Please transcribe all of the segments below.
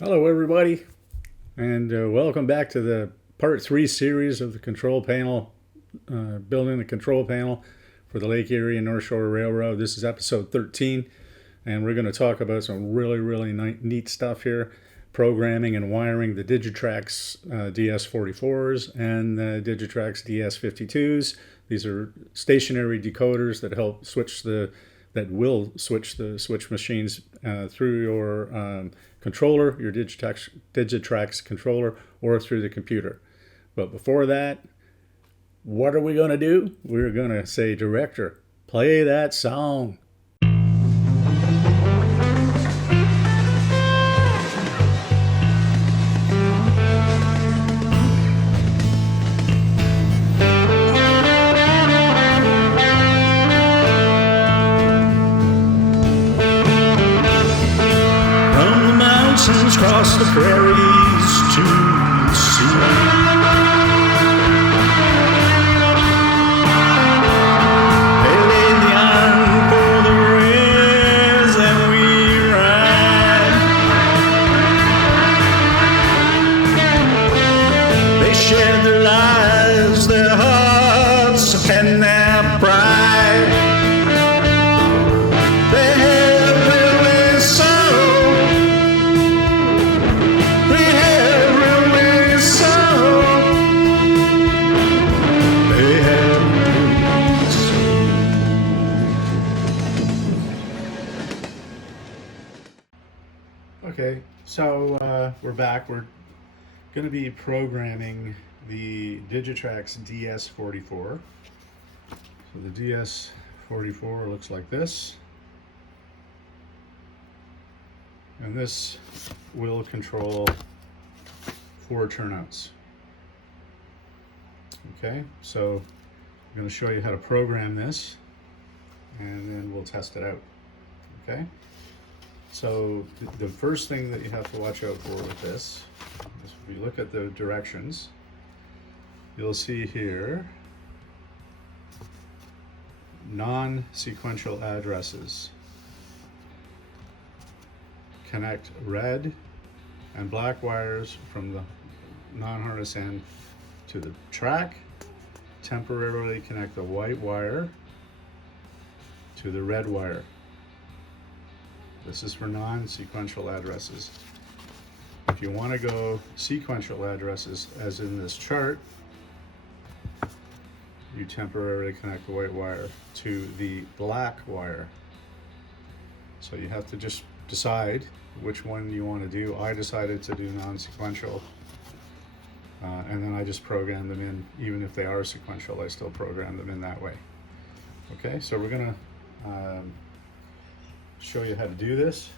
Hello, everybody, and welcome back to the part 3 series of the control panel, building the control panel for the Lake Erie and North Shore Railroad. This is episode 13, and we're going to talk about some really neat stuff here, programming and wiring the Digitrax DS44s and the Digitrax DS52s. These are stationary decoders that will switch the switch machines through your controller, your Digitrax controller, or through the computer. But before that, what are we going to do? We're going to say, director, play that song. Across the prairies to the sea, they laid the iron for the rails and we ride. They shared their lives, their hearts, and their pride. Okay, so we're back. We're going to be programming the Digitrax DS44. So the DS44 looks like this. And this will control 4 turnouts. Okay, so I'm going to show you how to program this, and then we'll test it out. Okay. So the first thing that you have to watch out for with this is if you look at the directions, you'll see here non-sequential addresses. Connect red and black wires from the non-harness end to the track. Temporarily connect the white wire to the red wire. This is for non-sequential addresses. If you want to go sequential addresses, as in this chart, you temporarily connect the white wire to the black wire. So you have to just decide which one you want to do. I decided to do non-sequential, and then I just programmed them in. Even if they are sequential, I still program them in that way. Okay, so we're going to show you how to do this.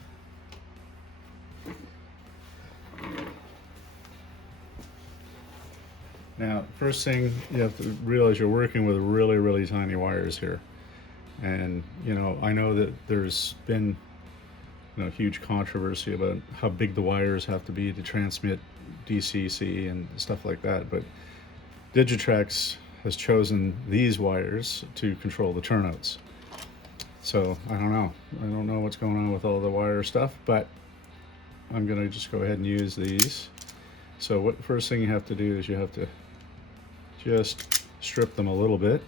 Now, first thing you have to realize, you're working with really tiny wires here. And, I know that there's been, huge controversy about how big the wires have to be to transmit DCC and stuff like that. But Digitrax has chosen these wires to control the turnouts. So I don't know what's going on with all the wire stuff, but I'm gonna just go ahead and use these. So what first thing you have to do is you have to just strip them a little bit.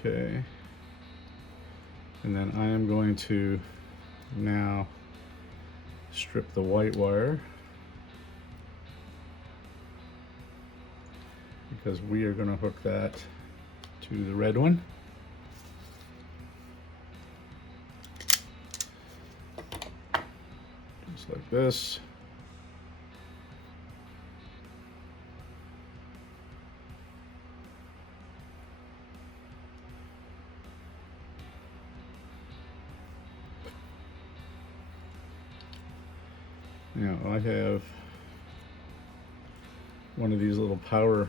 Okay. And then I am going to now strip the white wire, because we are going to hook that to the red one. Just like this. Now I have one of these little power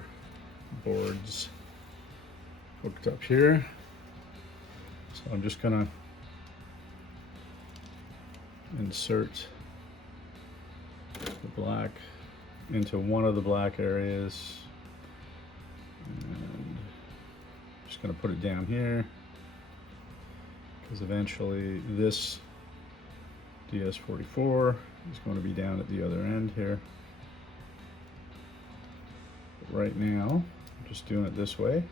boards hooked up here. So I'm just gonna insert the black into one of the black areas, and just gonna put it down here. because eventually this DS44 is going to be down at the other end here. But right now, I'm just doing it this way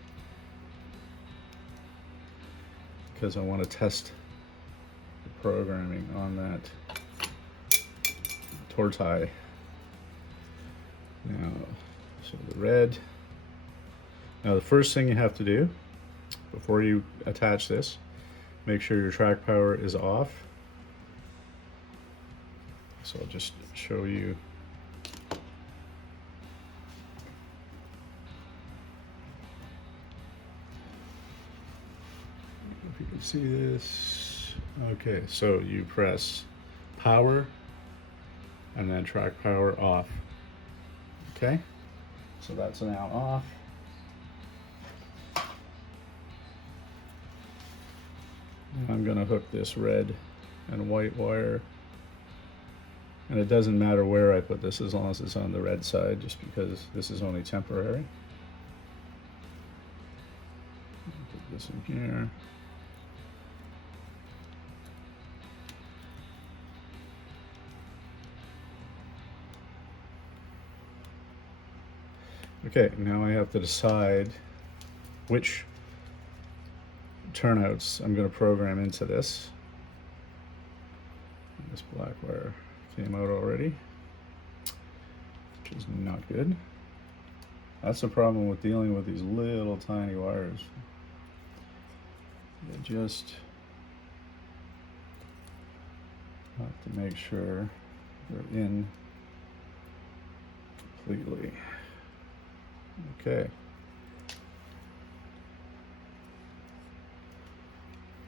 because I want to test the programming on that tortie. Now, so the red. Now the first thing you have to do before you attach this, make sure your track power is off. So I'll just show you. If you can see this. Okay, so you press power and then track power off. Okay, so that's now off. I'm going to hook this red and white wire, and it doesn't matter where I put this as long as it's on the red side, just because this is only temporary. Put this in here. Okay, now I have to decide which turnouts I'm going to program into this. This black wire came out already, which is not good. That's the problem with dealing with these little tiny wires. You just have to make sure they're in completely. Okay.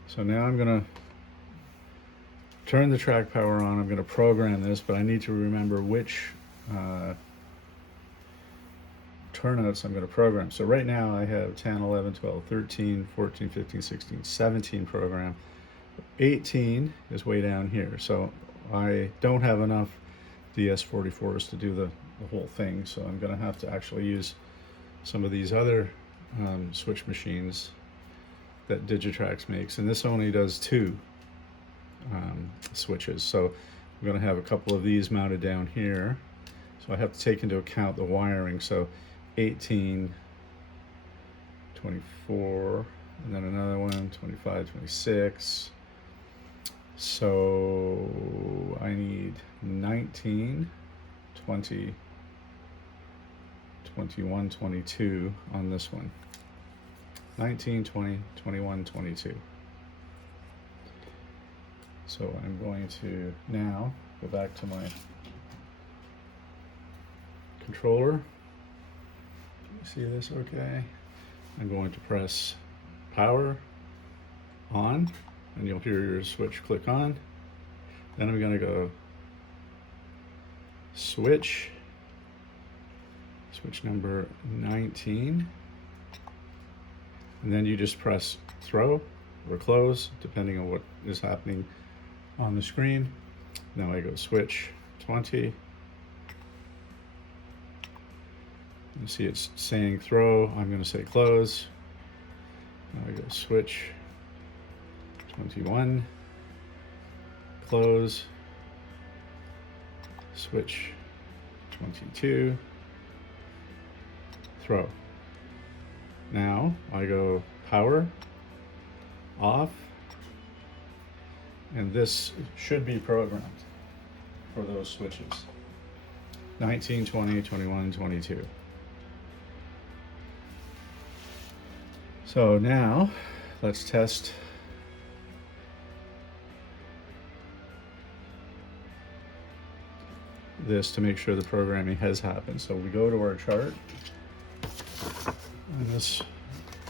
So now I'm going to turn the track power on. I'm going to program this, but I need to remember which turnouts I'm going to program. So right now I have 10, 11, 12, 13, 14, 15, 16, 17 program. 18 is way down here. So I don't have enough DS44s to do the whole thing. So I'm going to have to actually use some of these other switch machines that Digitrax makes, and this only does 2 switches. So I'm going to have a couple of these mounted down here. So I have to take into account the wiring. So 18, 24, and then another one, 25, 26. So I need 19, 20, 21, 22 on this one. 19, 20, 21, 22. So I'm going to now go back to my controller. You see this okay? I'm going to press power on, and you'll hear your switch click on. Then I'm going to go switch number 19, and then you just press throw or close depending on what is happening on the screen. Now I go switch 20. You see it's saying throw, I'm going to say close. Now I go switch 21, close, switch 22, throw. Now I go power off, and this should be programmed for those switches. 19, 20, 21, 22. So now let's test this to make sure the programming has happened. So we go to our chart, and this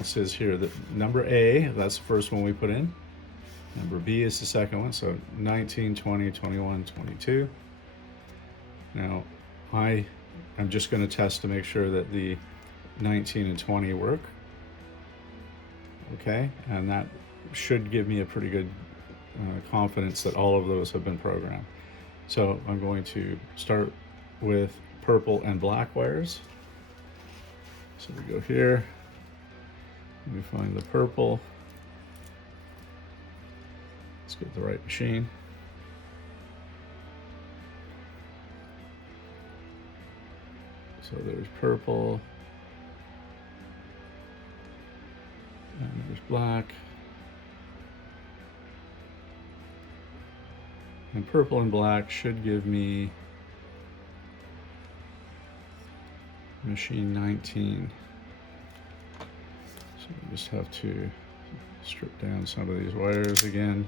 says here that number A, that's the first one we put in. Number B is the second one, so 19, 20, 21, 22. Now I'm just going to test to make sure that the 19 and 20 work. Okay, and that should give me a pretty good confidence that all of those have been programmed. So I'm going to start with purple and black wires. So we go here, we find the purple, Let's get the right machine. So there's purple, and there's black. And purple and black should give me machine 19. So I just have to strip down some of these wires again.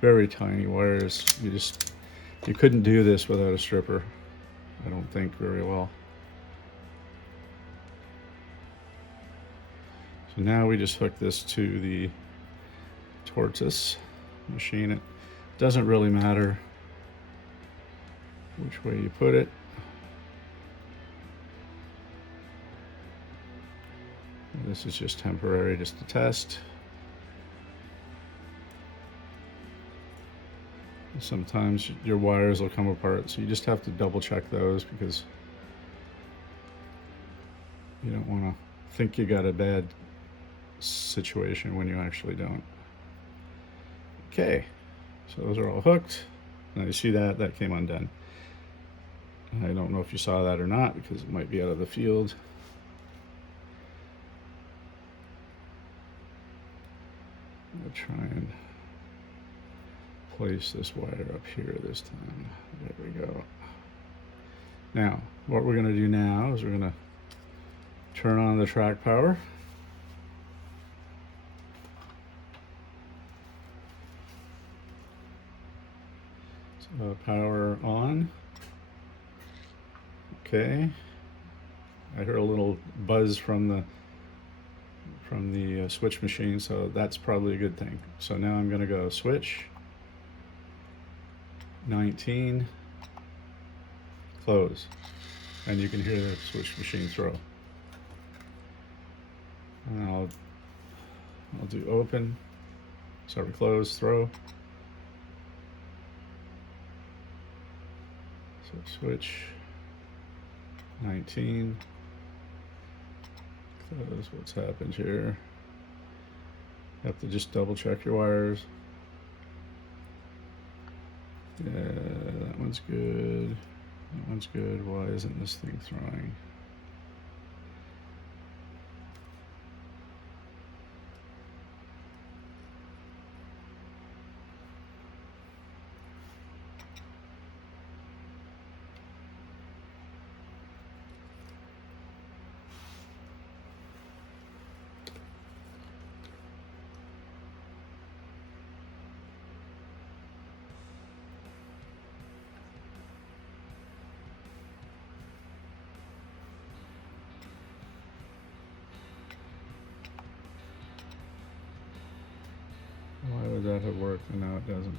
Very tiny wires. You couldn't do this without a stripper. I don't think very well. So now we just hook this to the tortoise machine. It doesn't really matter which way you put it. This is just temporary, just to test. Sometimes your wires will come apart, so you just have to double check those, because you don't want to think you got a bad situation when you actually don't. Okay, so those are all hooked. Now you see that came undone. I don't know if you saw that or not, because it might be out of the field. I'll try and place this wire up here this time. There we go. Now, what we're going to do now is we're going to turn on the track power. So power on. Okay. I heard a little buzz from the switch machine, so that's probably a good thing. So now I'm going to go switch 19, close, and you can hear the switch machine throw. And I'll do open, sorry, close, throw. So switch 19, close. What's happened here? You have to just double check your wires. Yeah, that one's good. That one's good. Why isn't this thing throwing? Why would that have worked and now it doesn't?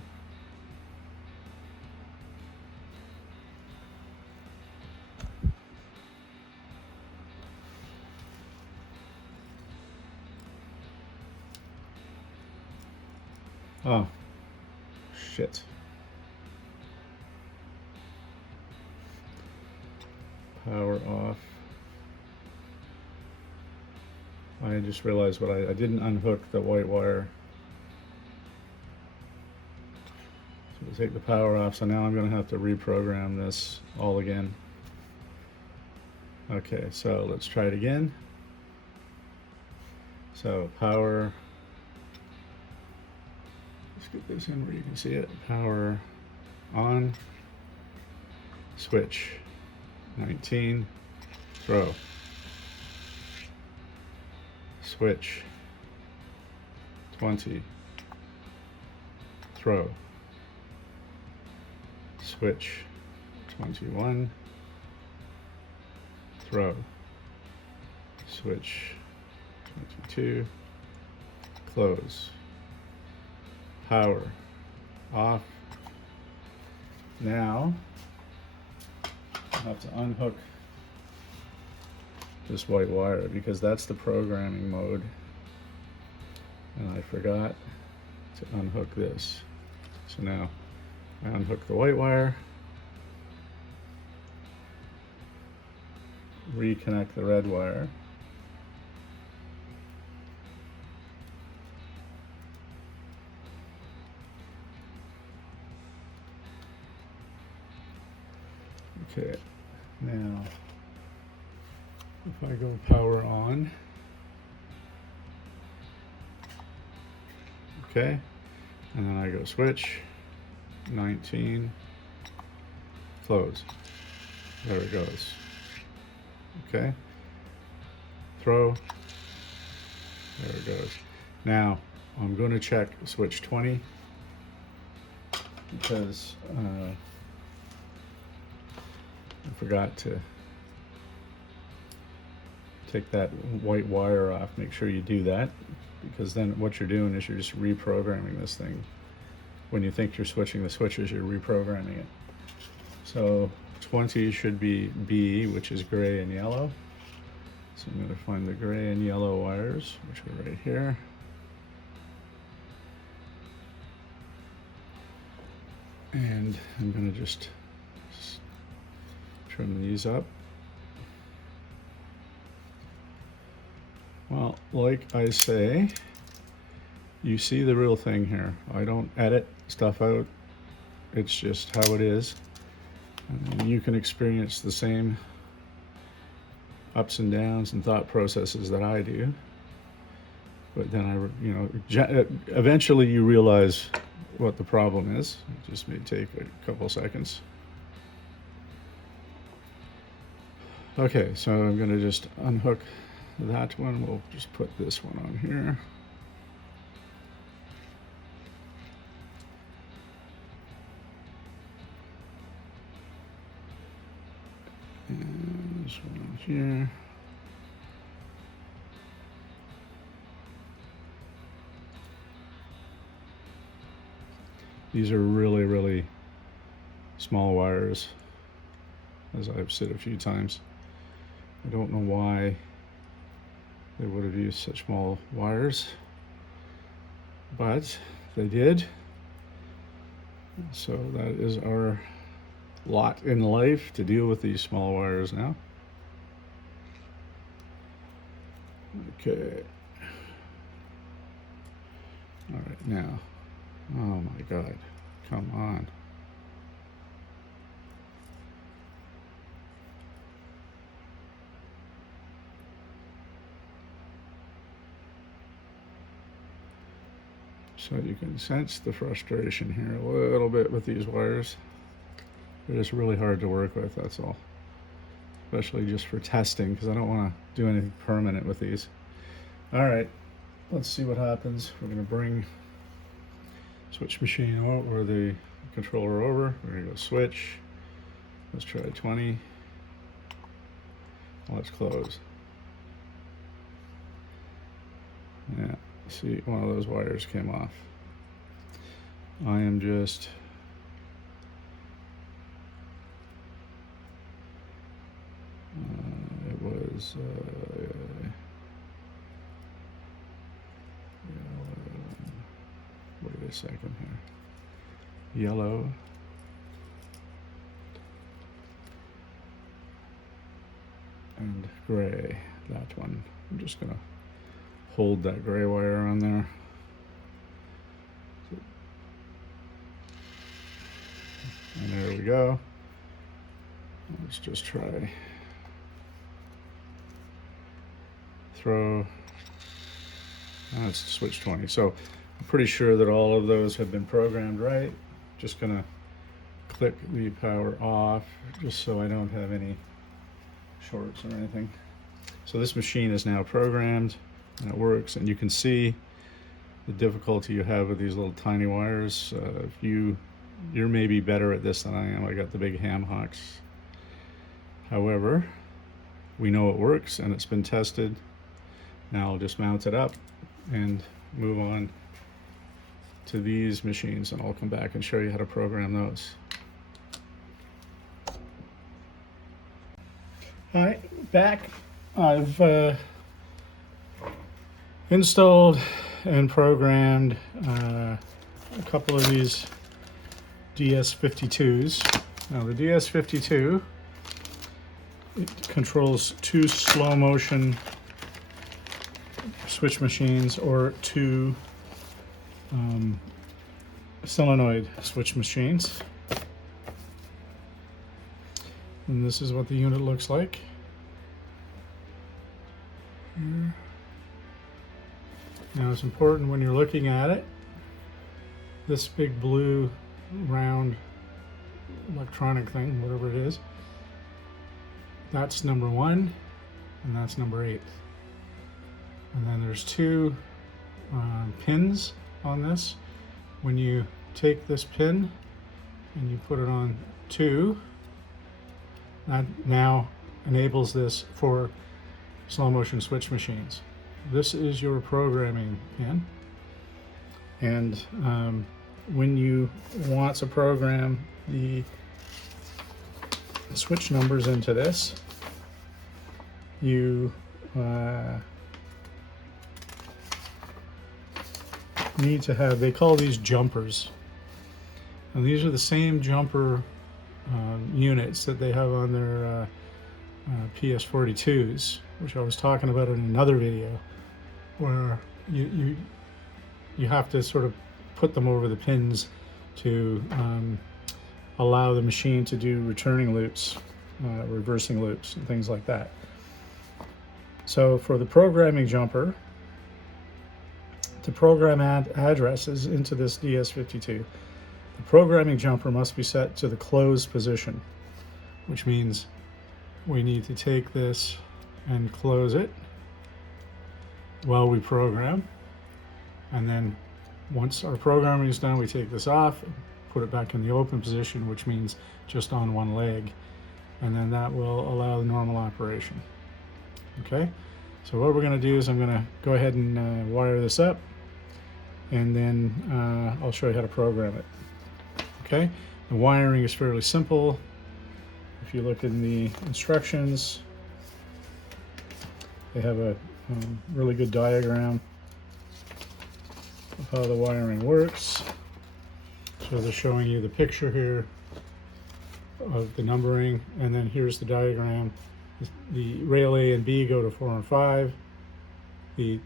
Oh, shit. Power off. I just realized what I didn't unhook the white wire. So we'll take the power off, so now I'm going to have to reprogram this all again. Okay, so let's try it again. So power, let's get this in where you can see it. Power on, switch 19, throw, switch 20, throw, switch 21, throw, switch 22, close, power off. Now I'll have to unhook this white wire because that's the programming mode, and I forgot to unhook this. So now I unhook the white wire, reconnect the red wire, Okay, now if I go power on, okay, and then I go switch, 19, close, there it goes, okay, throw, there it goes. Now I'm going to check switch 20 because I forgot to take that white wire off. Make sure you do that, because then what you're doing is you're just reprogramming this thing. When you think you're switching the switches, you're reprogramming it. So 20 should be B, which is gray and yellow. So I'm going to find the gray and yellow wires, which are right here. And I'm going to just trim these up. Well, like I say, you see the real thing here. I don't edit stuff out. It's just how it is. And you can experience the same ups and downs and thought processes that I do. But then eventually you realize what the problem is. It just may take a couple seconds. Okay, so I'm going to just unhook that one. We'll just put this one on here. And this one on here. These are really, really small wires, as I've said a few times. I don't know why they would have used such small wires, but they did. So that is our lot in life, to deal with these small wires now. Okay. All right, now. Oh my God, come on. So you can sense the frustration here a little bit with these wires. They're just really hard to work with, that's all. Especially just for testing, because I don't want to do anything permanent with these. All right, let's see what happens. We're going to bring switch machine or the controller over. We're going to go switch. Let's try 20. Let's close. Yeah, see, one of those wires came off. I am just it was wait a second here. Yellow. And gray, that one. I'm just gonna hold that gray wire on there. And there we go. Let's just try throw. That's switch 20. So I'm pretty sure that all of those have been programmed right. Just gonna click the power off just so I don't have any shorts or anything. So this machine is now programmed and it works, and you can see the difficulty you have with these little tiny wires. If you're maybe better at this than I am. I got the big ham hocks. However, we know it works and it's been tested. Now I'll just mount it up and move on to these machines, and I'll come back and show you how to program those. All right, back. I've installed and programmed a couple of these DS52s. Now the DS52, it controls 2 slow motion switch machines or 2 solenoid switch machines. And this is what the unit looks like. Now it's important when you're looking at it, this big blue round electronic thing, whatever it is, that's number 1 and that's number 8. And then there's 2 pins on this. When you take this pin and you put it on 2, that now enables this for slow motion switch machines. This is your programming pin, and when you want to program the switch numbers into this, you need to have, they call these jumpers, and these are the same jumper units that they have on their PS42s, which I was talking about in another video, where you have to sort of put them over the pins to allow the machine to do returning loops, reversing loops, and things like that. So for the programming jumper, to program addresses into this DS52, the programming jumper must be set to the closed position, which means we need to take this and close it while we program, and then once our programming is done, we take this off, put it back in the open position, which means just on one leg, and then that will allow the normal operation. Okay, so what we're going to do is I'm going to go ahead and wire this up, and then I'll show you how to program it. Okay, the wiring is fairly simple. If you look in the instructions, they have a really good diagram of how the wiring works. So they're showing you the picture here of the numbering, and then here's the diagram. The rail A and B go to 4 and 5. The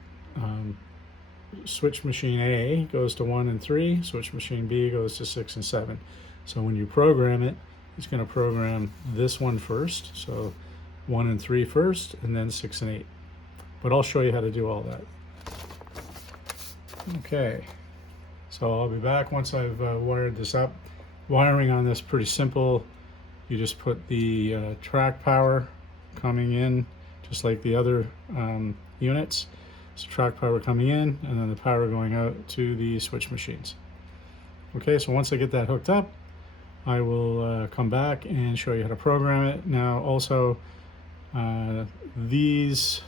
switch machine A goes to 1 and 3. Switch machine B goes to 6 and 7. So when you program it, it's going to program this one first. So 1 and 3 first, and then 6 and 8. But I'll show you how to do all that. Okay, so I'll be back once I've wired this up. Wiring on this pretty simple. You just put the track power coming in, just like the other units. So track power coming in, and then the power going out to the switch machines. Okay, so once I get that hooked up, I will come back and show you how to program it. Now also, these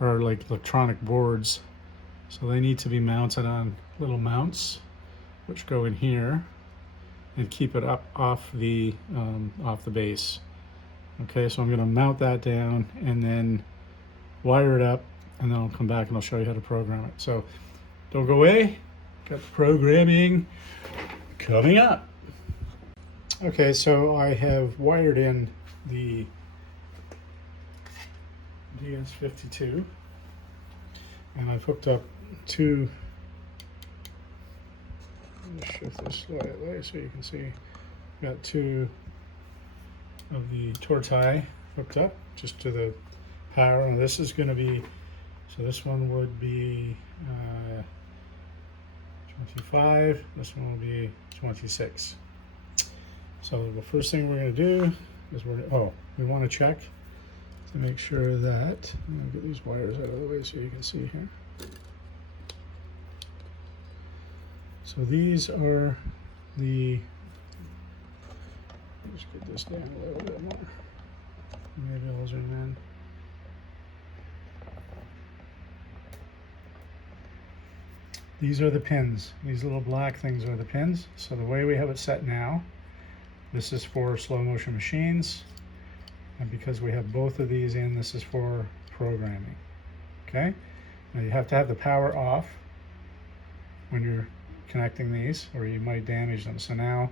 are like electronic boards, so they need to be mounted on little mounts which go in here and keep it up off the base. Okay, so I'm going to mount that down and then wire it up, and then I'll come back and I'll show you how to program it. So don't go away, got the programming coming up. Okay, so I have wired in the DS52, and I've hooked up 2, let me shift this slightly so you can see, got 2 of the torti hooked up just to the power, and this is going to be, so this one would be 25, this one will be 26. So the first thing we're going to do is we want to check to make sure that, I'm going to get these wires out of the way so you can see here. So these are the, let's get this down a little bit more. Maybe I'll zoom in. These are the pins. These little black things are the pins. So the way we have it set now, this is for slow motion machines. And because we have both of these in, this is for programming. Okay? Now you have to have the power off when you're connecting these, or you might damage them. So now,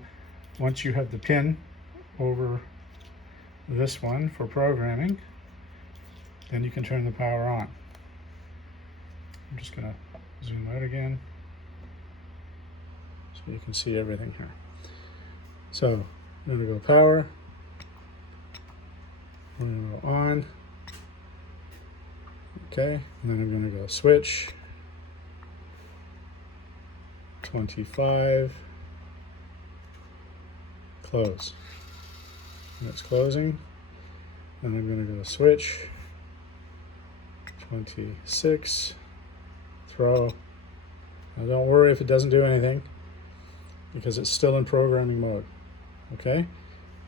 once you have the pin over this one for programming, then you can turn the power on. I'm just going to zoom out again so you can see everything here. So I'm going to go power, We're going to go on. Okay, and then I'm going to go switch 25, close. And it's closing. And I'm going to go switch 26, throw. Now don't worry if it doesn't do anything, because it's still in programming mode. Okay,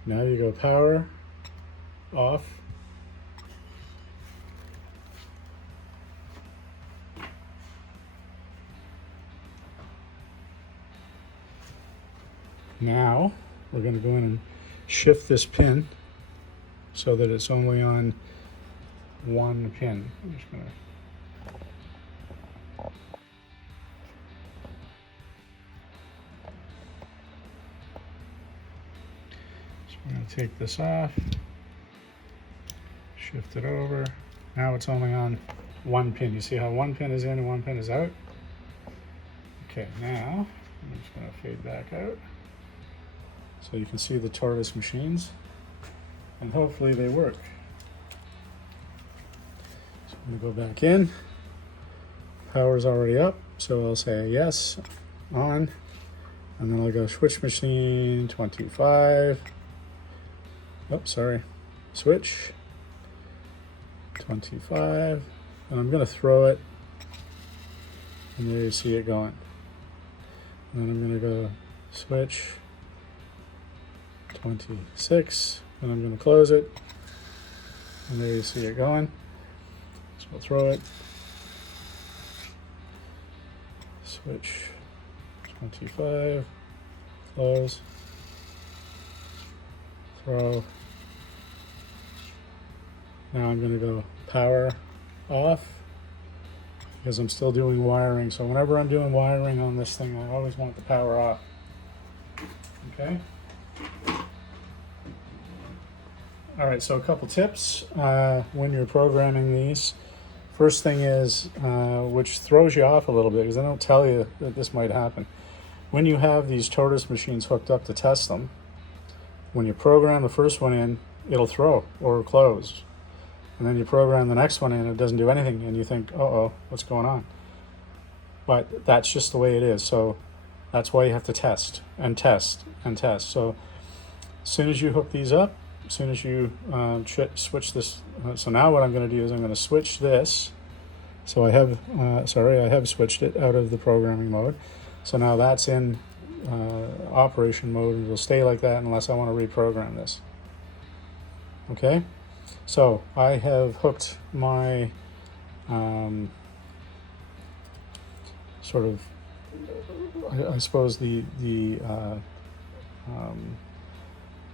now you go power off. Now we're going to go in and shift this pin so that it's only on one pin. I'm just going to take this off, shift it over. Now it's only on one pin. You see how one pin is in and one pin is out? Okay, now I'm just going to fade back out so you can see the tortoise machines, and hopefully they work. So I'm going to go back in. Power's already up, so I'll say yes, on, and then I'll go switch machine 25. Oh, sorry, switch 25, and I'm going to throw it, and there you see it going. And then I'm going to go switch 26, and I'm going to close it, and there you see it going. So I'll throw it, switch 25, close, throw. Now I'm going to go power off because I'm still doing wiring. So whenever I'm doing wiring on this thing, I always want the power off. Okay. All right, so a couple tips when you're programming these. First thing is, which throws you off a little bit because I don't tell you that this might happen. When you have these tortoise machines hooked up to test them, when you program the first one in, it'll throw or close. And then you program the next one in, it doesn't do anything, and you think, uh-oh, what's going on? But that's just the way it is. So that's why you have to test and test and test. So as soon as you hook these up, as soon as you switch this, so now what I'm going to do is I'm going to switch this. So I have, I have switched it out of the programming mode. So now that's in operation mode, and it'll stay like that unless I want to reprogram this. Okay, so I have hooked my sort of, I suppose the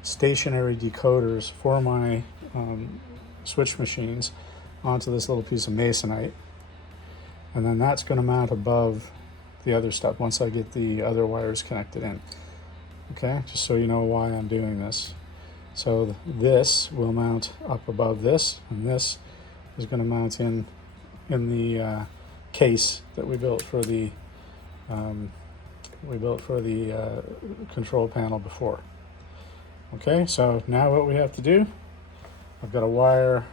stationary decoders for my switch machines onto this little piece of masonite, and then that's going to mount above the other stuff once I get the other wires connected in. Okay, just so you know why I'm doing this. So this will mount up above this, and this is going to mount in the case that we built for the control panel before. Okay, so now what we have to do, I've got to wire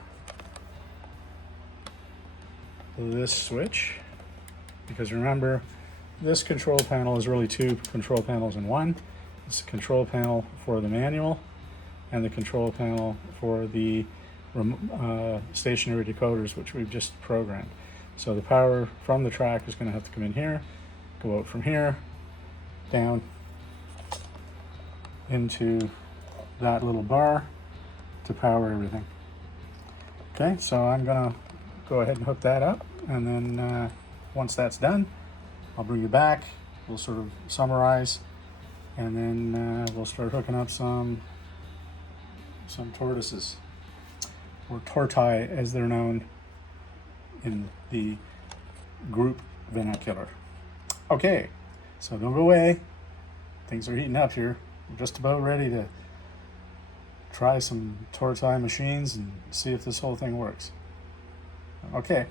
this switch, because remember, this control panel is really two control panels in one. It's the control panel for the manual and the control panel for the stationary decoders, which we've just programmed. So the power from the track is going to have to come in here, go out from here, down into that little bar to power everything. Okay, so I'm going to go ahead and hook that up, and then once that's done, I'll bring you back, we'll sort of summarize, and then we'll start hooking up some tortoises, or tortai as they're known in the group vernacular. Okay, so don't go away, things are heating up here. I'm just about ready to try some tortai machines and see if this whole thing works. Okay.